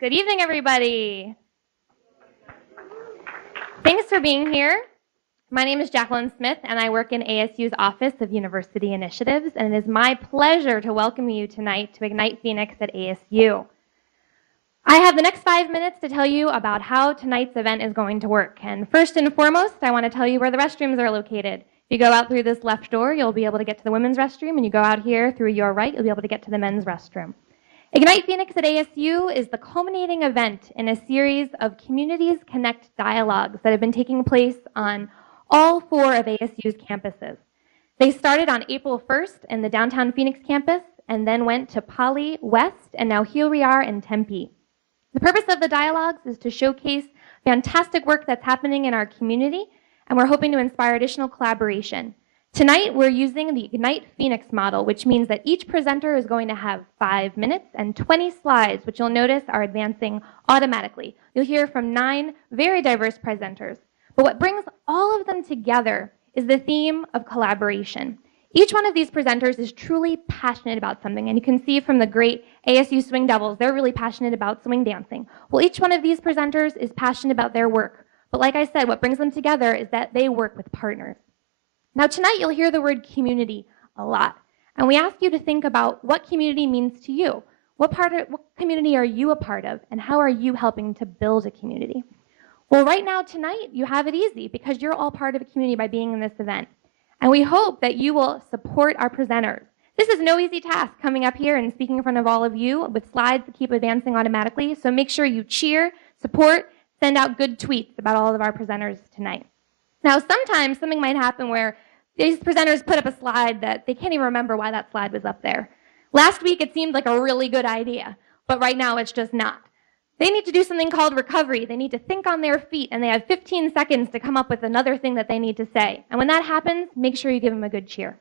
Good evening, everybody. Thanks for being here. My name is Jacqueline Smith, and I work in ASU's Office of University Initiatives, and it is my pleasure to welcome you tonight to Ignite Phoenix at ASU. I have the next 5 minutes to tell you about how tonight's event is going to work. And first and foremost, I want to tell you where the restrooms are located. If you go out through this left door, you'll be able to get to the women's restroom, and you go out here through your right, you'll be able to get to the men's restroom. Ignite Phoenix at ASU is the culminating event in a series of Communities Connect dialogues that have been taking place on all 4 of ASU's campuses. They started on April 1st in the downtown Phoenix campus and then went to Poly West, and now here we are in Tempe. The purpose of the dialogues is to showcase fantastic work that's happening in our community, and we're hoping to inspire additional collaboration. Tonight, we're using the Ignite Phoenix model, which means that each presenter is going to have 5 minutes and 20 slides, which you'll notice are advancing automatically. You'll hear from 9 very diverse presenters. But what brings all of them together is the theme of collaboration. Each one of these presenters is truly passionate about something, and you can see from the great ASU Swing Devils, they're really passionate about swing dancing. Well, each one of these presenters is passionate about their work. But like I said, what brings them together is that they work with partners. Now tonight you'll hear the word community a lot, and we ask you to think about what community means to you. What community are you a part of, and how are you helping to build a community? Well, right now tonight you have it easy because you're all part of a community by being in this event, and we hope that you will support our presenters. This is no easy task, coming up here and speaking in front of all of you with slides that keep advancing automatically, so make sure you cheer, support, send out good tweets about all of our presenters tonight. Now, sometimes something might happen where these presenters put up a slide that they can't even remember why that slide was up there. Last week, it seemed like a really good idea, but right now it's just not. They need to do something called recovery. They need to think on their feet, and they have 15 seconds to come up with another thing that they need to say. And when that happens, make sure you give them a good cheer.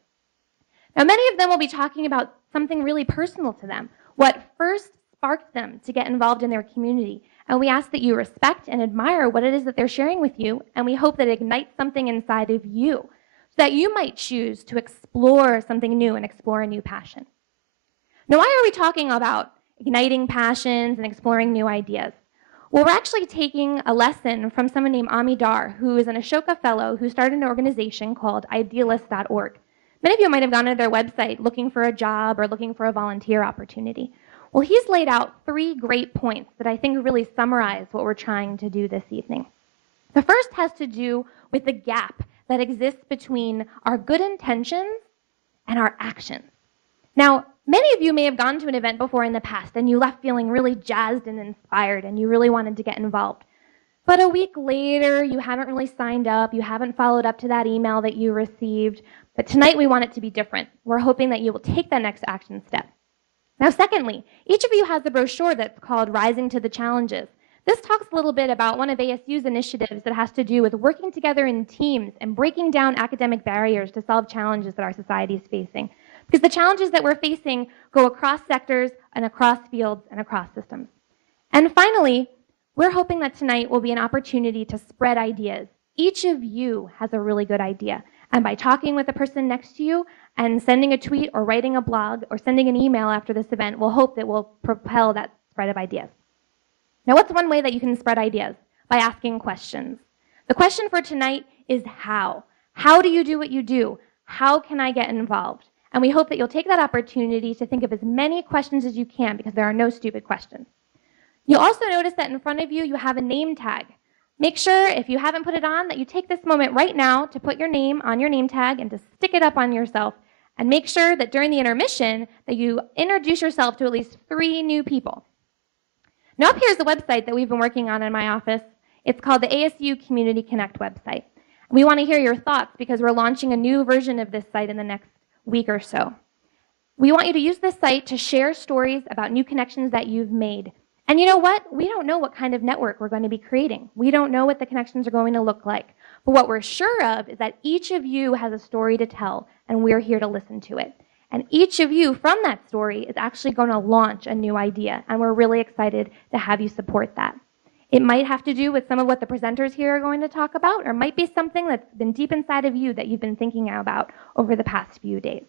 Now, many of them will be talking about something really personal to them, what first sparked them to get involved in their community. And we ask that you respect and admire what it is that they're sharing with you, and we hope that it ignites something inside of you so that you might choose to explore something new and explore a new passion. Now, why are we talking about igniting passions and exploring new ideas? Well, we're actually taking a lesson from someone named Ami Dar, who is an Ashoka Fellow who started an organization called idealist.org. Many of you might have gone to their website looking for a job or looking for a volunteer opportunity. Well, he's laid out 3 great points that I think really summarize what we're trying to do this evening. The first has to do with the gap that exists between our good intentions and our actions. Now, many of you may have gone to an event before in the past and you left feeling really jazzed and inspired and you really wanted to get involved. But a week later, you haven't really signed up, you haven't followed up to that email that you received. But tonight we want it to be different. We're hoping that you will take that next action step. Now, secondly, each of you has a brochure that's called Rising to the Challenges. This talks a little bit about one of ASU's initiatives that has to do with working together in teams and breaking down academic barriers to solve challenges that our society is facing. Because the challenges that we're facing go across sectors and across fields and across systems. And finally, we're hoping that tonight will be an opportunity to spread ideas. Each of you has a really good idea. And by talking with the person next to you and sending a tweet or writing a blog or sending an email after this event, we'll hope that will propel that spread of ideas. Now, what's one way that you can spread ideas? By asking questions. The question for tonight is how. How do you do what you do? How can I get involved? And we hope that you'll take that opportunity to think of as many questions as you can, because there are no stupid questions. You'll also notice that in front of you, you have a name tag. Make sure, if you haven't put it on, that you take this moment right now to put your name on your name tag and to stick it up on yourself. And make sure that during the intermission that you introduce yourself to at least 3 new people. Now up here is the website that we've been working on in my office. It's called the ASU Community Connect website. We want to hear your thoughts because we're launching a new version of this site in the next week or so. We want you to use this site to share stories about new connections that you've made. And you know what? We don't know what kind of network we're going to be creating. We don't know what the connections are going to look like. But what we're sure of is that each of you has a story to tell, and we're here to listen to it. And each of you from that story is actually going to launch a new idea, and we're really excited to have you support that. It might have to do with some of what the presenters here are going to talk about, or it might be something that's been deep inside of you that you've been thinking about over the past few days.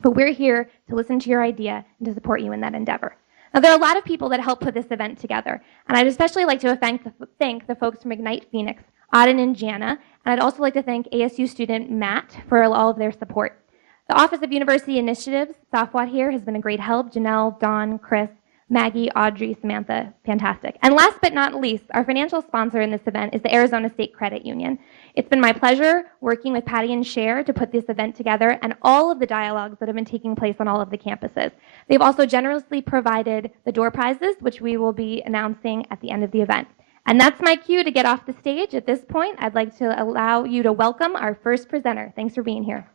But we're here to listen to your idea and to support you in that endeavor. Now, there are a lot of people that helped put this event together, and I'd especially like to thank the folks from Ignite Phoenix, Auden and Jana, and I'd also like to thank ASU student Matt for all of their support. The Office of University Initiatives, Safwat here, has been a great help. Janelle, Dawn, Chris, Maggie, Audrey, Samantha, fantastic. And last but not least, our financial sponsor in this event is the Arizona State Credit Union. It's been my pleasure working with Patty and Cher to put this event together and all of the dialogues that have been taking place on all of the campuses. They've also generously provided the door prizes, which we will be announcing at the end of the event. And that's my cue to get off the stage. At this point, I'd like to allow you to welcome our first presenter. Thanks for being here.